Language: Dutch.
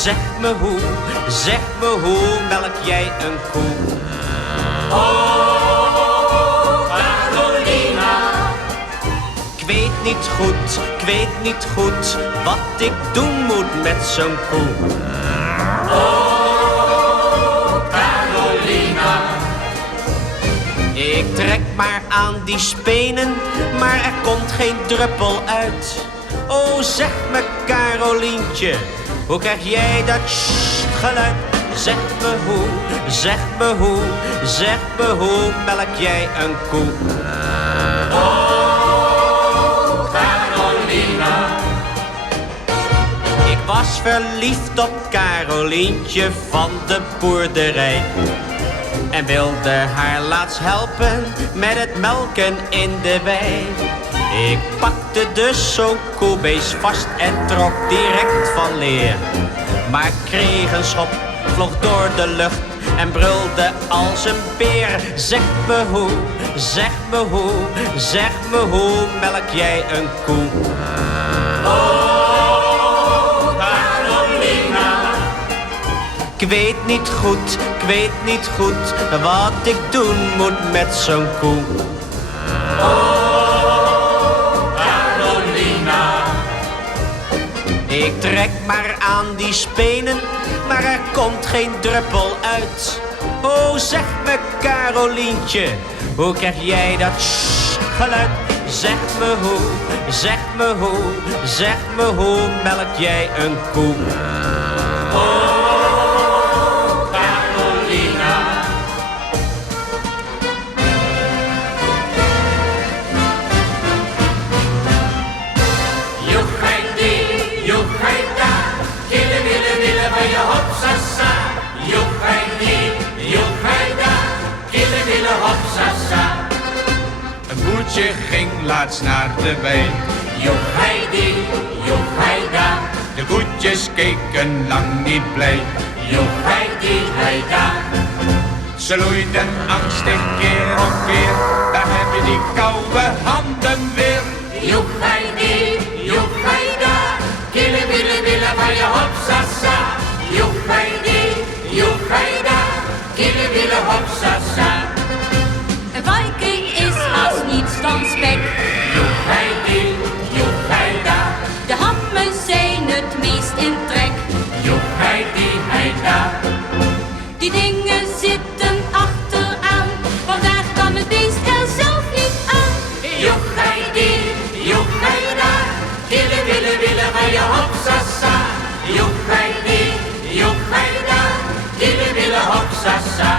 zeg me hoe melk jij een koe? Oh, Carolina. Ik weet niet goed wat ik doen moet met zo'n koe. Oh, Carolina. Ik trek maar aan die spenen, maar er komt geen druppel uit. Oh, zeg me Carolientje, hoe krijg jij dat geluid? Zeg me hoe melk jij een koe? Oh, Carolina. Ik was verliefd op Carolientje van de boerderij en wilde haar laatst helpen met het melken in de wei. Ik pakte dus zo'n koebeest vast en trok direct van leer. Maar ik kreeg een schop, vloog door de lucht en brulde als een beer. Zeg me hoe melk jij een koe? Oh, Carolina. Ik weet niet goed wat ik doen moet met zo'n koe. Ik trek maar aan die spenen, maar er komt geen druppel uit. Oh, zeg me Carolientje, hoe krijg jij dat geluid? Zeg me hoe melk jij een koe? Oh, Carolina. Joeghei-da, kille-wille-wille van je hopsasa. Joeghei-da, kille-wille hopsasa. Een boertje ging laatst naar de wei. Joeghei-da. De koetjes keken lang niet blij. Joeghei-da. Ze loeiden angstig keer op keer. Daar heb je die koude handen weer. Joeghei-da, kille-wille-wille van je hopsasa. Joeghei-da, kille-wille hopsasa. Een Viking is haast niets dan spek. Joeghei-da. De hammen zijn het meest in trek. Joeghei-da. Die dingen zitten achteraan, want daar kan het beest er zelf niet aan. Joeghei-da, kille-wille-wille van je hopsasa. Joeghei-da, kille-wille hopsasa.